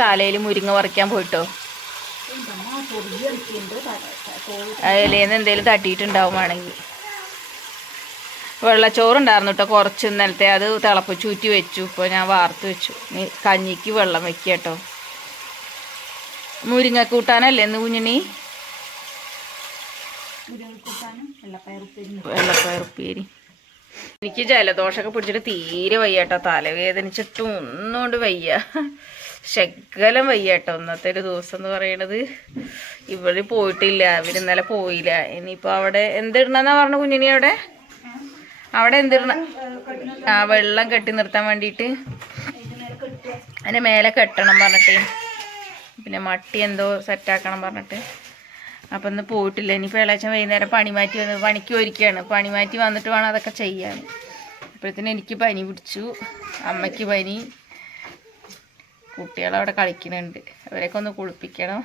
തലയിൽ മുരിങ്ങ പറിക്കാൻ പോയിട്ടോ. അതിലേന്ന് എന്തേലും തട്ടിയിട്ടുണ്ടാവും വേണമെങ്കിൽ. വെള്ളച്ചോറുണ്ടായിരുന്നു കേട്ടോ കുറച്ച് ഇന്നലത്തെ, അത് തിളപ്പിച്ചൂറ്റി വെച്ചു. ഇപ്പോൾ ഞാൻ വാർത്ത് വെച്ചു. കഞ്ഞിക്ക് വെള്ളം വെക്കുക കേട്ടോ. മുരിങ്ങ കൂട്ടാനല്ലേ ഇന്ന് കുഞ്ഞിനി? വെള്ളപ്പയറുപ്പേരി. എനിക്ക് ജലദോഷമൊക്കെ പിടിച്ചിട്ട് തീരെ വയ്യ കേട്ടോ. തലവേദനിച്ചിട്ടും ഒന്നുകൊണ്ട് വയ്യ, ശകലം വയ്യ കേട്ടോ. ഇന്നത്തെ ഒരു ദിവസം എന്ന് പറയണത്. ഇവിടെ പോയിട്ടില്ല, ഇവരിന്നലെ പോയില്ല. ഇനിയിപ്പോൾ അവിടെ എന്തിടണമെന്നാ പറഞ്ഞു കുഞ്ഞിനി? അവിടെ എന്തിടണ? വെള്ളം കെട്ടി നിർത്താൻ വേണ്ടിയിട്ട് അതിൻ്റെ മേലെ കെട്ടണം പറഞ്ഞിട്ട്, പിന്നെ മട്ടി എന്തോ സെറ്റാക്കണം പറഞ്ഞിട്ട്. അപ്പം ഇന്ന് പോയിട്ടില്ല. ഇനിയിപ്പോൾ ഇളയച്ചൻ വൈകുന്നേരം പണിക്ക് ഒരുക്കുകയാണ്. പണി മാറ്റി വന്നിട്ട് വേണം അതൊക്കെ ചെയ്യാൻ. അപ്പോഴത്തേനും എനിക്ക് പനി പിടിച്ചു, അമ്മയ്ക്ക് പനി, കുട്ടികളവിടെ കളിക്കുന്നുണ്ട്. അവരെയൊക്കെ ഒന്ന് കുളിപ്പിക്കണം.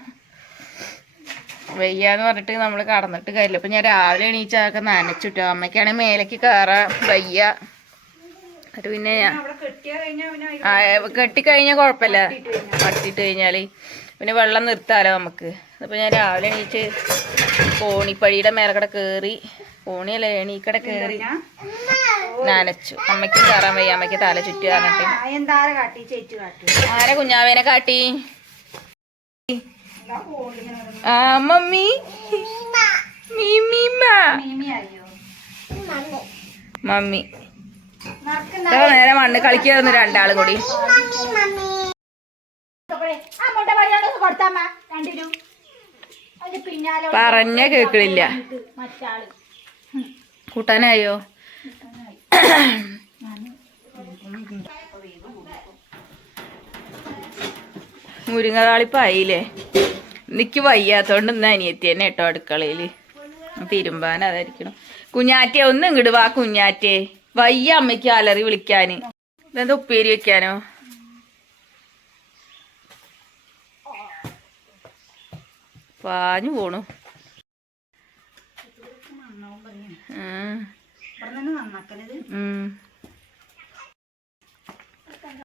വയ്യാന്ന് പറഞ്ഞിട്ട് നമ്മൾ കടന്നിട്ട് കാര്യമില്ല. അപ്പം ഞാൻ രാവിലെ എണീച്ചതൊക്കെ നനച്ചിട്ടു. അമ്മയ്ക്കാണെങ്കിൽ മേലേക്ക് കയറാൻ വയ്യ. അത് പിന്നെ കെട്ടിക്കഴിഞ്ഞാൽ കുഴപ്പമില്ല, കട്ടിയിട്ട് കഴിഞ്ഞാൽ പിന്നെ വെള്ളം നിർത്താലോ നമുക്ക്. അപ്പോൾ ഞാൻ രാവിലെ എണീച്ച് കോണിപ്പടിയുടെ മേലക്കട കയറി, കോണിയല്ല എണീക്കട കയറി നനച്ചു. അമ്മയ്ക്കും കയറാൻ വയ്യ, അമ്മയ്ക്ക് തല ചുറ്റി പറഞ്ഞിട്ട്. ആരെ കുഞ്ഞാവേനെ കാട്ടി? ആ മമ്മി, മമ്മി നേരെ മണ്ണ് കളിക്കായിരുന്നു രണ്ടാളും കൂടി. പറഞ്ഞ കേൾക്കണില്ല. കൂട്ടാനായോ? മുരിങ്ങതാളിപ്പായില്ലേ? എനിക്ക് വയ്യാത്തോണ്ട് ഇന്ന് അനിയത്തി തന്നെ കേട്ടോ അടുക്കളയിൽ തിരുമ്പാൻ. അതായിരിക്കണം. കുഞ്ഞാറ്റേ ഒന്ന് ഇങ്ങോട്ട് വാ. കുഞ്ഞാറ്റേ വയ്യ അമ്മയ്ക്ക് അലറി വിളിക്കാന്. ഇതെന്താ ഉപ്പേരി വെക്കാനോ? പാഞ്ഞു പോണു.